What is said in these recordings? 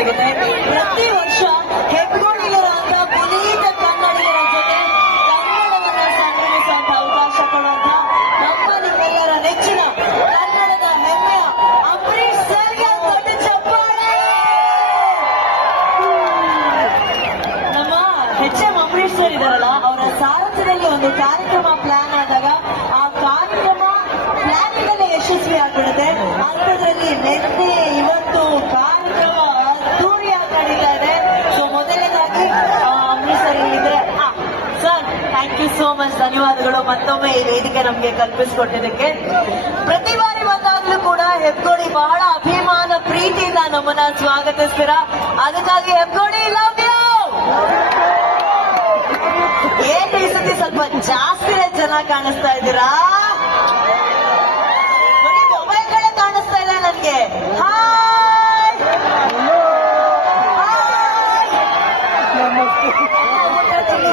ಸಿಗುತ್ತೆ. ಪ್ರತಿ ವರ್ಷ ಹೆಗ್ಗೋಡಿಲಿರುವಂತ ಪುನೀತ ಕನ್ನಡಿಗರ ಜೊತೆ ಕನ್ನಡವನ್ನ ಸಂಗ್ರಹಿಸುವಂತ ಅವಕಾಶ ಕೊಡುವಂತ ನಮ್ಮ ನಿಮ್ಮೆಲ್ಲರ ನೆಚ್ಚಿನ ಕನ್ನಡದ ಹೆಮ್ಮೆಯ ಅಂಬರೀಶ್ ಸರ್ಗೆ ದೊಡ್ಡ ಚಪ್ಪಾಳೆ. ನಮ್ಮ HM ಅಂಬರೀಶ್ ಸರ್ ಇದಾರಲ್ಲ, ಅವರ ಸಾರಥ್ಯದಲ್ಲಿ ಒಂದು ಕಾರ್ಯಕ್ರಮ ಪ್ಲಾನ್ ಆದಾಗ ಆ ಕಾರ್ಯಕ್ರಮ ಪ್ಲಾನಿಂಗ್ ಯಶಸ್ವಿ ಆಗ್ಬಿಡುತ್ತೆ. ಅಂಥದ್ರಲ್ಲಿ ನಿನ್ನೆ ಇವತ್ತು ಕಾರ್ಯಕ್ರಮ ಅದ್ದೂರಿಯಾಗಿ ನಡೀತಾ ಇದೆ. ಸೊ ಮೊದಲನೇದಾಗಿ ಅಂಬರೀಶ್ ಸರ್ ಇಲ್ಲಿದ್ರೆ sir, thank you so much, ಧನ್ಯವಾದಗಳು ಮತ್ತೊಮ್ಮೆ ಈ ವೇದಿಕೆ ನಮ್ಗೆ ಕಲ್ಪಿಸಿಕೊಟ್ಟಿದ್ದಕ್ಕೆ. ಪ್ರತಿ ಬಾರಿ ಬಂದಾಗ್ಲೂ ಕೂಡ ಹೆಬ್ಗೋಡಿ ಬಹಳ ಅಭಿಮಾನ ಪ್ರೀತಿಯಿಂದ ನಮ್ಮನ್ನ ಸ್ವಾಗತಿಸ್ತೀರಾ. ಅದಕ್ಕಾಗಿ ಹೆಬ್ಗೋಡಿ ಲವ್ ಯು. ಏನ್ ಈ ಸತಿ ಸ್ವಲ್ಪ ಜಾಸ್ತಿನೇ ಜನ ಕಾಣಿಸ್ತಾ ಇದ್ದೀರಾ? ಬರೀ ಮೊಬೈಲ್ಗಳೇ ಕಾಣಿಸ್ತಾ ಇಲ್ಲ ನನ್ಗೆ. ಹಾಯ್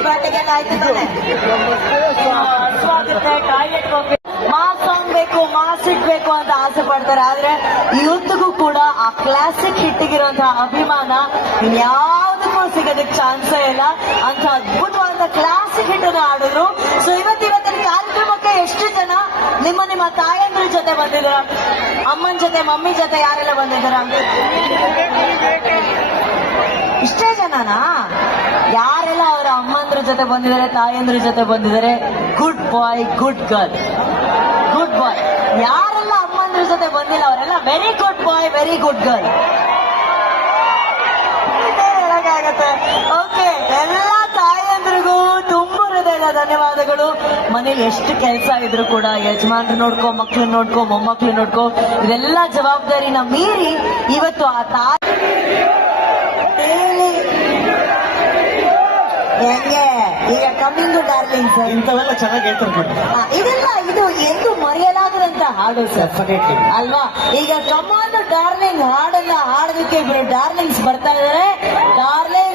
ಬಾಟೆಗೆಲ್ಲ ಆಯ್ತು ತಾನೆ. ಸ್ವಾಗತ. ಟಾಯ್ಲೆಟ್ ಹೋಗ್ಬೇಕು, ಮಾಸ್ ಸಾಂಗ್ ಬೇಕು, ಮಾಸ್ ಇಟ್ಬೇಕು ಅಂತ ಆಸೆ ಪಡ್ತಾರೆ. ಆದ್ರೆ ಇವತ್ತಿಗೂ ಕೂಡ ಆ ಕ್ಲಾಸಿಕ್ ಹಿಟ್ಟಿಗಿರುವಂತಹ ಅಭಿಮಾನ ಇನ್ಯಾವುದಕ್ಕೂ ಸಿಗೋದಕ್ಕೆ ಚಾನ್ಸೇ ಇಲ್ಲ. ಅಂತ ಅದ್ಭುತವಾದ ಕ್ಲಾಸಿಕ್ ಹಿಟ್ ಅನ್ನು ಆಡಿದ್ರು. ಸೊ ಇವತ್ತಿನ ಕಾರ್ಯಕ್ರಮಕ್ಕೆ ಎಷ್ಟು ಜನ ನಿಮ್ಮ ತಾಯಂದ್ರ ಜೊತೆ ಬಂದಿದ್ದೀರಾ? ಅಮ್ಮನ ಜೊತೆ, ಮಮ್ಮಿ ಜೊತೆ ಯಾರೆಲ್ಲ ಬಂದಿದ್ದೀರಾ? ಇಷ್ಟೇ ಜನನಾ? ಯಾರೆಲ್ಲ ಅವರ ಅಮ್ಮಂದ್ರ ಜೊತೆ ಬಂದಿದ್ದಾರೆ, ತಾಯಂದ್ರ ಜೊತೆ ಬಂದಿದ್ದಾರೆ? ಗುಡ್ ಬಾಯ್, ಗುಡ್ ಗರ್ಲ್, ಗುಡ್ ಬಾಯ್. ಯಾರೆಲ್ಲ ಅಮ್ಮಂದ್ರ ಜೊತೆ ಬಂದಿಲ್ಲ ಅವರೆಲ್ಲ ವೆರಿ ಗುಡ್ ಬಾಯ್, ವೆರಿ ಗುಡ್ ಗರ್ಲ್. ಹೇಳಕ್ಕಾಗತ್ತೆ. ಓಕೆ, ಎಲ್ಲ ತಾಯಂದ್ರಿಗೂ ತುಂಬ ಹೃದಯದ ಧನ್ಯವಾದಗಳು. ಮನೇಲಿ ಎಷ್ಟು ಕೆಲಸ ಇದ್ರು ಕೂಡ ಯಜಮಾನ್ರು ನೋಡ್ಕೊ, ಮಕ್ಳು ನೋಡ್ಕೊ, ಮೊಮ್ಮಕ್ಳು ನೋಡ್ಕೊ, ಇದೆಲ್ಲ ಜವಾಬ್ದಾರಿನ ಮೀರಿ ಇವತ್ತು ಆ ತಾಯಿ ಹೆಂಗೆ ಈಗ ಕಮ್ಮಿಂಗ್ ಡಾರ್ಲಿಂಗ್ ಸರ್ ಇಂಥವೆಲ್ಲ ಚೆನ್ನಾಗಿ ಹೇಳ್ತಾರೆ. ಇದೆಲ್ಲ ಇದು ಎಂದು ಮರೆಯಲಾಗದಂತ ಹಾಡು ಸರ್ ಅಲ್ವಾ? ಈಗ ಕಮಾಂಡ್ ಡಾರ್ಲಿಂಗ್ ಹಾಡನ್ನ ಹಾಡೋದಕ್ಕೆ ಇಬ್ರು ಡಾರ್ಲಿಂಗ್ಸ್ ಬರ್ತಾ ಇದಾರೆ. ಡಾರ್ಲಿಂಗ್